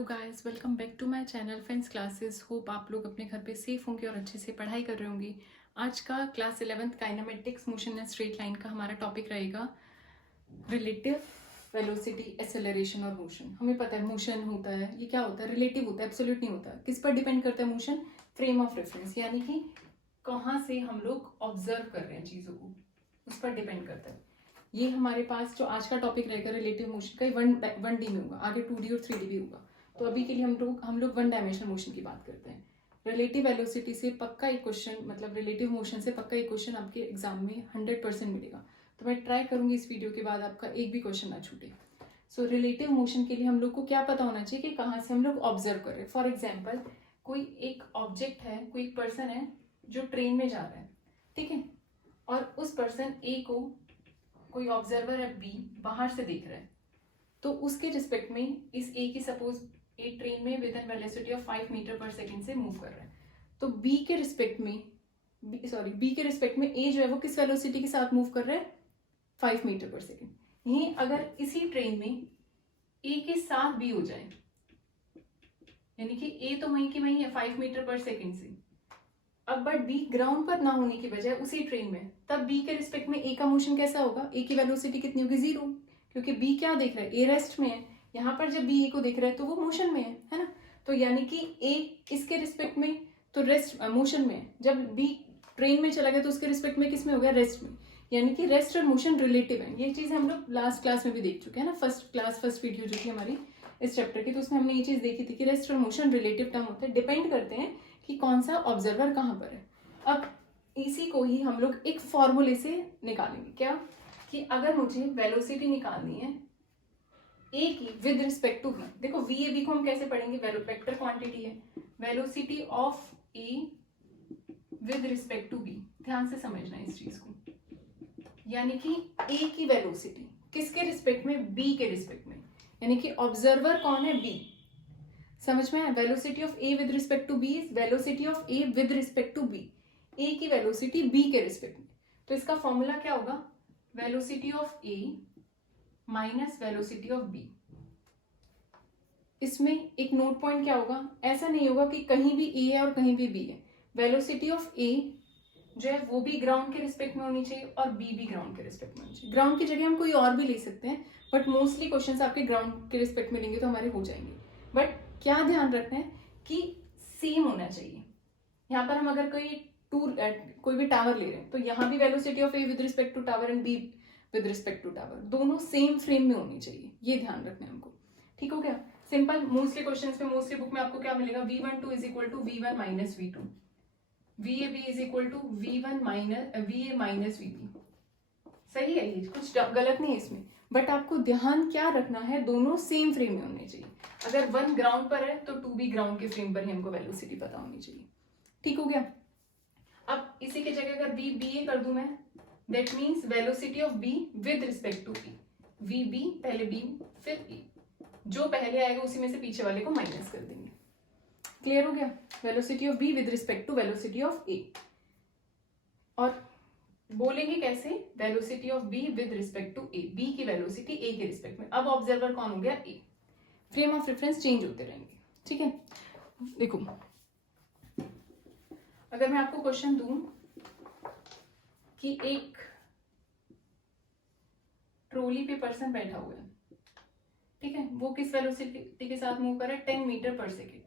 Guys welcome back to my channel Friends Classes. Hope आप लोग अपने घर पे सेफ होंगे और अच्छे से पढ़ाई कर रहे होंगे। आज का class 11th kinematics motion and straight line का हमारा टॉपिक रहेगा रिलेटिव वेलोसिटी, एक्सेलरेशन और मोशन। हमें पता है मोशन होता है, ये क्या होता है, रिलेटिव होता है, एब्सोल्यूट नहीं होता। किस पर डिपेंड करता है मोशन? फ्रेम ऑफ रेफरेंस, यानी कि कहाँ से हम लोग ऑब्जर्व कर रहे हैं चीज़ों को, उस पर डिपेंड करता है। ये हमारे पास जो आज का टॉपिक रहेगा रिलेटिव मोशन का, वन डी में होगा, आगे 2D और 3D भी होगा। तो अभी के लिए हम लोग वन डायमेंशनल मोशन की बात करते हैं। रिलेटिव वेलोसिटी से पक्का एक क्वेश्चन, मतलब रिलेटिव मोशन से पक्का एक क्वेश्चन आपके एग्जाम में 100% मिलेगा। तो मैं ट्राई करूंगी इस वीडियो के बाद आपका एक भी क्वेश्चन ना छूटे। सो रिलेटिव मोशन के लिए हम लोग को क्या पता होना चाहिए कि कहाँ से हम लोग ऑब्जर्व कर रहे हैं। फॉर एग्जाम्पल, कोई एक ऑब्जेक्ट है, कोई एक पर्सन है जो ट्रेन में जा रहा है, ठीक है, और उस पर्सन ए को कोई ऑब्जर्वर है बी बाहर से देख रहा है। तो उसके रिस्पेक्ट में इस ए की सपोज ए ट्रेन में with an velocity of 5 metre per second से मूव कर रहा है। तो बी के रिस्पेक्ट में ए जो है वो किस वेलोसिटी के साथ मूव कर रहा है? 5 मीटर पर सेकेंड। यहीं अगर इसी ट्रेन में ए के साथ बी हो जाए, यानी कि ए तो वहीं की वहीं है 5 मीटर पर सेकेंड से, अब बट बी ग्राउंड पर ना होने की बजाय उसी ट्रेन में, तब बी के रिस्पेक्ट में ए का मोशन कैसा होगा? ए की वेलोसिटी कितनी होगी? 0, क्योंकि बी क्या देख रहा है? ए रेस्ट में है। यहाँ पर जब बी ए को देख रहा है तो वो मोशन में है ना। तो यानी कि ए इसके रिस्पेक्ट में तो रेस्ट मोशन में है, जब बी ट्रेन में चला गया तो उसके रिस्पेक्ट में किस में हो गया? रेस्ट में। यानी कि रेस्ट और मोशन रिलेटिव है। ये चीज हम लोग लास्ट क्लास में भी देख चुके हैं ना, फर्स्ट वीडियो जो थी हमारी इस चैप्टर की, तो उसमें हमने ये चीज देखी थी कि रेस्ट और मोशन रिलेटिव टर्म होते हैं, डिपेंड करते हैं कि कौन सा ऑब्जर्वर कहाँ पर है। अब इसी को ही हम लोग एक फॉर्मूले से निकालेंगे। क्या? कि अगर मुझे वेलोसिटी निकालनी है ए की विद रिस्पेक्ट टू बी, देखो वी ए बी को हम कैसे पढ़ेंगे? वेक्टर क्वांटिटी है, velocity of A with respect to B. ध्यान से समझना इस चीज को, यानी कि ए की वेलोसिटी किसके रिस्पेक्ट में? बी के रिस्पेक्ट में, यानी कि ऑब्जर्वर कौन है? बी। समझ में है? Velocity of A with respect to B is velocity of A with respect to B. A की वेलोसिटी बी के रिस्पेक्ट में, तो इसका फॉर्मूला क्या होगा? Velocity of A minus velocity of B. इसमें एक नोट पॉइंट क्या होगा? ऐसा नहीं होगा कि कहीं भी ए है और कहीं भी बी है। वेलोसिटी ऑफ ए जो है वो भी ग्राउंड के रिस्पेक्ट में होनी चाहिए और बी भी ग्राउंड के रिस्पेक्ट में होनी चाहिए। ग्राउंड की जगह हम कोई और भी ले सकते हैं, बट मोस्टली क्वेश्चंस आपके ग्राउंड के रिस्पेक्ट में लेंगे तो हमारे हो जाएंगे। बट क्या ध्यान रखना है कि सेम होना चाहिए। यहाँ पर हम अगर कोई भी टावर ले रहे हैं तो यहाँ भी velocity of A with respect to tower and B with respect to tower, दोनों सेम फ्रेम में होनी चाहिए। ये ध्यान रखना है हमको। ठीक हो गया? सिंपल। मोस्टली क्वेश्चंस में, मोस्टली बुक में आपको क्या मिलेगा? V12 is equal to V1 minus V2, VAB is equal to V1 minus VA minus VB। सही है, ये कुछ गलत नहीं है इसमें, बट आपको ध्यान क्या रखना है? दोनों सेम फ्रेम में होने चाहिए। अगर वन ग्राउंड पर है तो 2 भी ग्राउंड के फ्रेम पर ही हमको वेलोसिटी पता होनी चाहिए। ठीक हो गया? अब इसी की जगह अगर BA कर दूं मैं, that means velocity of B with respect to E। VB पहले B फिर E, जो पहले आएगा उसी में से पीछे वाले को माइनस कर देंगे। क्लियर हो गया? Velocity of B with respect to velocity of A। और बोलेंगे कैसे? Velocity of B with respect to A, B की वेलोसिटी A के रिस्पेक्ट में। अब ऑब्जर्वर कौन हो गया? A। Frame of reference change होते रहेंगे। ठीक है? देखो, अगर मैं आपको क्वेश्चन दूं कि एक ट्रॉली पे पर्सन बैठा हुआ है, ठीक है, वो किस वेलोसिटी के साथ मूव कर रहा है? 10 मीटर पर सेकेंड।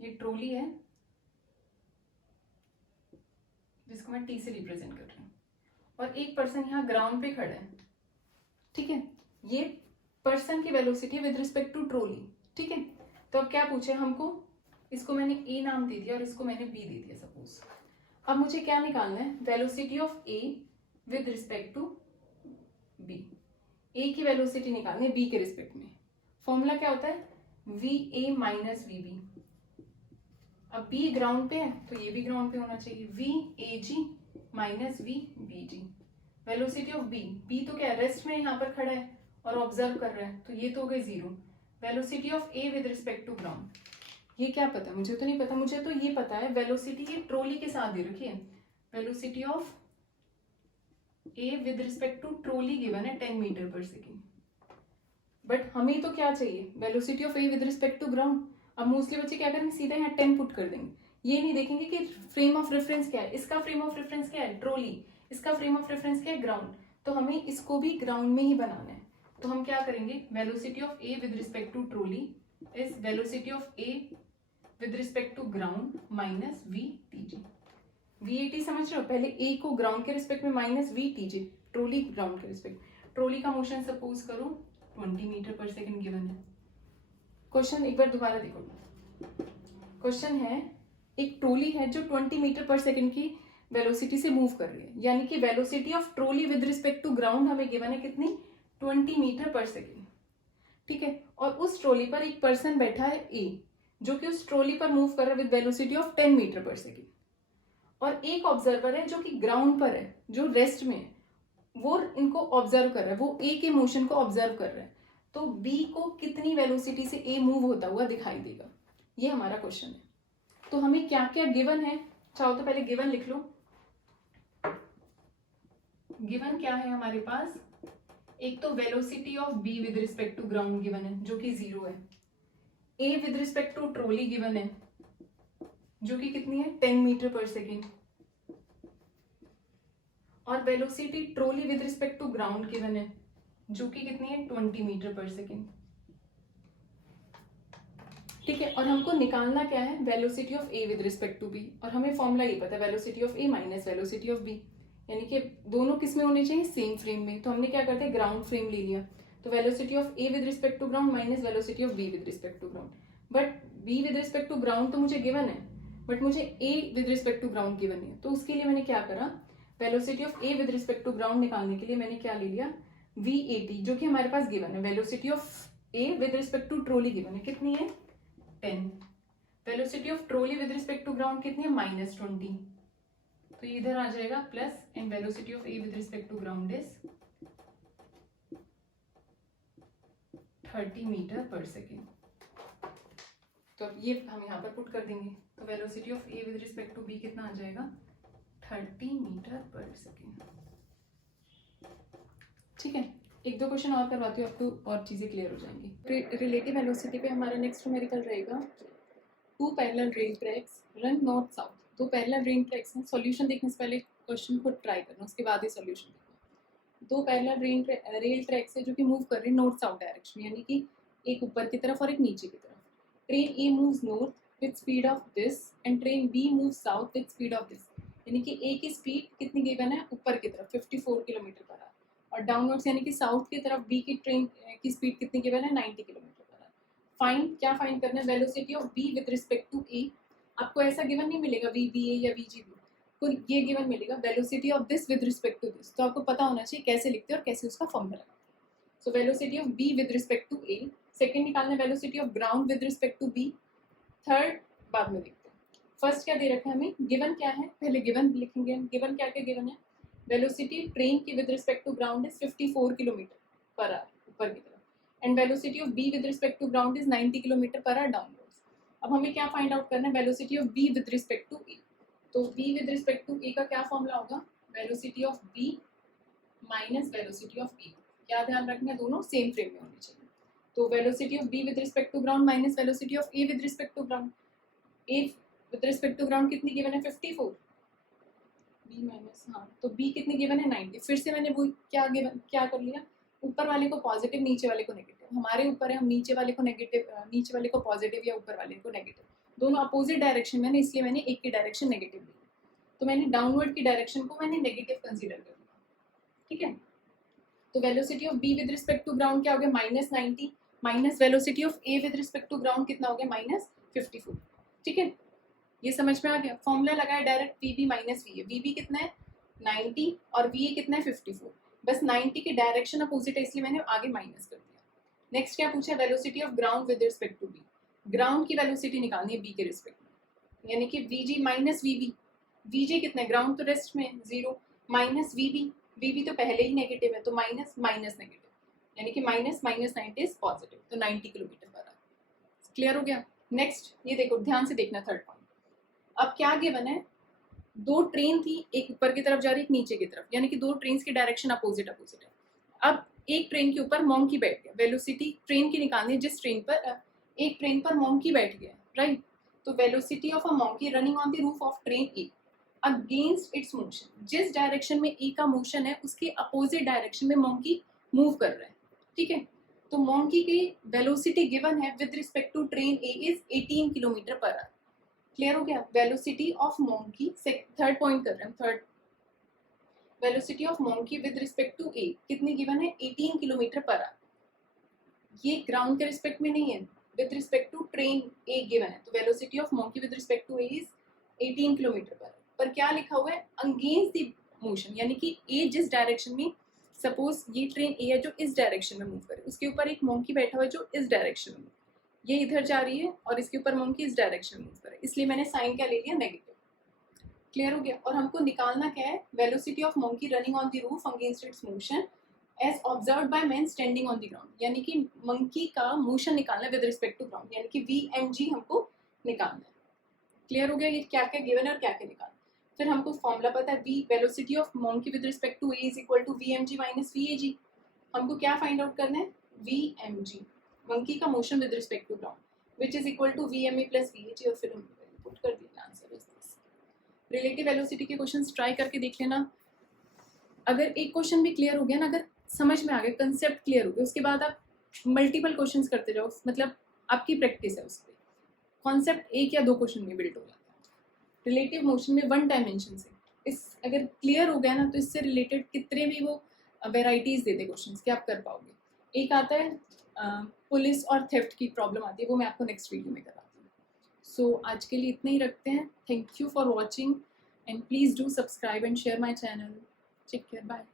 ये ट्रॉली है जिसको मैं T से रिप्रेजेंट कर रही हूँ, और एक पर्सन यहाँ ग्राउंड पे खड़ा है। ठीक है, ये पर्सन की velocity with respect to trolley. ठीक है, तो अब क्या पूछे हमको? इसको मैंने A नाम दे दिया और इसको मैंने B दे दिया सपोज। अब मुझे क्या निकालना है? Velocity of A with respect to B। A की वेलोसिटी निकालनी है B के रिस्पेक्ट में। फॉर्मूला क्या होता है? VA minus VB। अब B ग्राउंड पे है तो ये भी ग्राउंड पे होना चाहिए, VAG minus VBG। Velocity of B तो क्या रेस्ट में यहाँ पर खड़ा है और ऑब्जर्व कर रहा है, तो ये तो हो गई 0। Velocity of A with respect to ground, ये क्या पता? मुझे तो नहीं पता। मुझे तो ये पता है वेलोसिटी की ट्रॉली के साथ दे रखी है। Velocity of A with respect to trolley given है 10 मीटर पर सेकेंड, बट हमें तो क्या चाहिए? Velocity of A with respect to ground. अब मोस्टली बच्चे क्या करेंगे, सीधा यहाँ 10 पुट कर देंगे, ये नहीं देखेंगे कि फ्रेम ऑफ रेफरेंस क्या है, इसका फ्रेम ऑफ रेफरेंस क्या है ट्रॉली, इसका फ्रेम ऑफ रेफरेंस क्या है ग्राउंड, तो हमें इसको भी ग्राउंड में ही बनाना है। तो हम क्या करेंगे, velocity of A with respect to trolley is velocity of A with respect to ground minus V T G. V समझ रहे हो, पहले ए को ग्राउंड के रिस्पेक्ट में माइनस वी टी जी, ट्रॉली ग्राउंड के रिस्पेक्ट। ट्रॉली का मोशन सपोज करो 20 मीटर पर सेकंड गिवन है। क्वेश्चन एक बार दोबारा देखो, क्वेश्चन है एक ट्रॉली है जो 20 मीटर पर सेकंड की वेलोसिटी से मूव कर रही है, यानी कि velocity of trolley with respect to ground हमें गिवन है कितनी, 20 मीटर पर सेकंड, ठीक है। और उस ट्रॉली पर एक पर्सन बैठा है ए, जो कि उस ट्रॉली पर मूव कर रहा है विद वेलोसिटी ऑफ 10 मीटर पर सेकंड, और एक ऑब्जर्वर है जो कि ग्राउंड पर है, जो रेस्ट में है, वो इनको ऑब्जर्व कर रहा है, वो ए के मोशन को ऑब्जर्व कर रहा है। तो बी को कितनी वेलोसिटी से ए मूव होता हुआ दिखाई देगा, ये हमारा क्वेश्चन है। तो हमें क्या क्या गिवन है, चाहो तो पहले गिवन लिख लो। गिवन क्या है हमारे पास, एक तो velocity of B with respect to ground given है जो कि 0 है, A with respect to trolley given है जो कि कितनी है 10 मीटर पर सेकेंड, और velocity trolley with respect to ground given है जो कि कितनी है 20 मीटर पर सेकेंड, ठीक है। और हमको निकालना क्या है, velocity of A with respect to B, और हमें फॉर्मूला ये पता है velocity of A minus velocity of B, यानी कि दोनों किस में होने चाहिए, सेम फ्रेम में। तो हमने क्या करते हैं, ग्राउंड फ्रेम ले लिया, तो velocity of A with respect to ground minus velocity of B with respect to ground. But B with respect to ground तो मुझे गिवन है, बट मुझे A with respect to ground given है, तो उसके लिए मैंने क्या करा, velocity of A with respect to ground निकालने के लिए मैंने क्या ले लिया, वी जो कि हमारे पास गिवन है। Velocity of A with respect to trolley given है, कितनी है 10, velocity of trolley with respect to ground कितनी है -20, तो ये इधर आ जाएगा plus, and velocity of A with respect to ground is 30 metre per second. तो अब ये हम यहाँ पर पुट कर देंगे, तो velocity of A with respect to B कितना आ जाएगा 30 मीटर पर सेकेंड, ठीक है। एक दो क्वेश्चन और करवाती हूँ, आपको और चीज़ें क्लियर हो जाएंगी। रिलेटिव वेलोसिटी पे हमारा नेक्स्ट न्यूमेरिकल रहेगा, 2 parallel rail tracks run north south. 2 parallel rail tracks हैं, सॉल्यूशन देखने से पहले क्वेश्चन को ट्राई करना, उसके बाद ही सॉल्यूशन देखना। 2 पैरेलल रेल ट्रैक्स है जो कि मूव कर रही है नॉर्थ साउथ डायरेक्शन, यानी कि एक ऊपर की तरफ और एक नीचे की तरफ। Train A moves north with speed of this and train B move south with speed of this, यानी कि ए की स्पीड कितनी गिवन है, ऊपर की तरफ 54 किलोमीटर पर आवर, और डाउनवर्ड्स यानी कि साउथ की तरफ बी की ट्रेन की स्पीड कितनी गिवन है 90 किलोमीटर पर आवर। फाइंड, क्या फाइंड करना है, velocity of B with respect to A. आपको ऐसा गिवन नहीं मिलेगा वी बी ए या वी जी बी, तो ये गिवन मिलेगा velocity of this with respect to this, तो आपको पता होना चाहिए कैसे लिखते हैं और कैसे उसका फॉर्मूला लगाते हैं। So velocity of B with respect to A, second निकालना है velocity of ground with respect to B, third बाद में देखते हैं। फर्स्ट क्या दे रखा है हमें, गिवन क्या है, पहले गिवन लिखेंगे। गिवन क्या क्या गिवन है, वेलोसिटी ट्रेन की with respect to ground is 54 kilometre per hour ऊपर की तरफ, and velocity of B with respect to ground is 90 kilometre per hour downwards. अब हमें क्या फाइंड आउट करना है, velocity of B with respect to A. तो B with respect to A का क्या फॉर्मूला होगा, velocity of B minus velocity of A. क्या ध्यान रखना है, दोनों सेम फ्रेम में होनी चाहिए। तो velocity of B with respect to ground minus velocity of A with respect to ground. A with respect to ground कितनी गिवन है 54, बी माइनस, हाँ तो बी कितनी गिवन है 90। फिर से मैंने वो क्या कर लिया, ऊपर वाले को पॉजिटिव नीचे वाले को नेगेटिव, हमारे ऊपर है, हम नीचे वाले को नेगेटिव, नीचे वाले को पॉजिटिव या ऊपर वाले को नेगेटिव, दोनों अपोजिट डायरेक्शन में, इसलिए मैंने एक की डायरेक्शन नेगेटिव ली, तो मैंने डाउनवर्ड की डायरेक्शन को मैंने नेगेटिव कंसीडर कर लिया, ठीक है। तो velocity of B with respect to ground क्या हो गया -90, minus velocity of A with respect to ground कितना हो गया -54, ठीक है। ये समझ में आ गया, फॉर्मूला लगाया direct, V B minus V A, V B कितना है 90 और वी ए कितना है 54, बस 90 की डायरेक्शन अपोजिट है इसलिए मैंने आगे माइनस कर दिया। नेक्स्ट क्या पूछा, velocity of ground with respect to B, ground की वेलोसिटी निकालनी है बी के रिस्पेक्ट में, यानी कि V G minus V B, V G कितना है, ग्राउंड तो रेस्ट में 0, माइनस वी बी तो पहले ही नेगेटिव है, तो माइनस माइनस नेगेटिव, यानी कि माइनस माइनस 90 इज पॉजिटिव, तो 90 किलोमीटर पर आवर। क्लियर हो गया। नेक्स्ट ये देखो, ध्यान से देखना थर्ड पॉइंट। अब क्या गिवन है, 2 ट्रेन थी, एक ऊपर की तरफ जा रही है, एक नीचे की तरफ, यानी कि 2 ट्रेन की डायरेक्शन अपोजिट है। अब एक ट्रेन के ऊपर मॉन्की बैठ गया, वेलोसिटी ट्रेन की निकालनी है जिस ट्रेन पर, एक ट्रेन पर मोंकी बैठ गया, राइट? तो velocity of a monkey running on the roof of train A against its motion, जिस डायरेक्शन में ए का मोशन है उसके अपोजिट डायरेक्शन में मोंकी मूव कर रहा है, ठीक है? तो मोंकी की वेलोसिटी गिवन है with respect to train A is 18 kilometre per hour. Clear हो गया? Velocity of monkey, third point कर रहे हैं, third velocity of monkey with respect to ए कितनी गिवन है? 18 किलोमीटर पर आवर। ये ग्राउंड के रिस्पेक्ट में नहीं है, with respect to train A given है। तो velocity of monkey with respect to A is 18 kilometre per क्या लिखा हुआ है? अगेंस्ट द मोशन, यानी कि ए जिस डायरेक्शन में, सपोज ये ट्रेन ए है जो इस डायरेक्शन में मूव करे, उसके ऊपर एक मोंकी बैठा हुआ है जो इस डायरेक्शन में, ये इधर जा रही है और इसके ऊपर मोंकी इस डायरेक्शन में मूव करे, इसलिए मैंने साइन क्या ले लिया? नेगेटिव। क्लियर हो गया? और हमको निकालना क्या है? Velocity of monkey running on the roof against its motion as observed by man standing on the ground, यानी कि मंकी का मोशन निकालना है विद रिस्पेक्ट टू ग्राउंड, यानी कि VMG हमको निकालना है। क्लियर हो गया? ये क्या क्या गिवन है और क्या क्या निकालना। फिर हमको फॉर्मूला पता है, velocity of monkey with respect to A is equal to VMG minus VAG। हमको क्या फाइंड आउट करना है? VMG, मंकी का motion with respect to ground, which is equal to VMA plus VAG, और फिर हम पुट कर दिया answer is this. Relative velocity के क्वेश्चंस ट्राई करके देख लेना। अगर एक क्वेश्चन भी क्लियर हो गया ना, अगर समझ में आ गया, कंसेप्ट क्लियर हो गया, उसके बाद आप मल्टीपल क्वेश्चंस करते जाओ, मतलब आपकी प्रैक्टिस है उस पर। कॉन्सेप्ट एक या दो क्वेश्चन में बिल्ड हो जाता है। रिलेटिव मोशन में वन डायमेंशन से इस अगर क्लियर हो गया ना, तो इससे रिलेटेड कितने भी वो वेराइटीज देते क्वेश्चंस कि आप कर पाओगे। एक आता है पुलिस और थेफ्ट की प्रॉब्लम आती है, वो मैं आपको नेक्स्ट वीडियो में कराती हूँ। सो आज के लिए इतना ही रखते हैं। Thank you for watching and please do subscribe and share my channel. Take care, bye.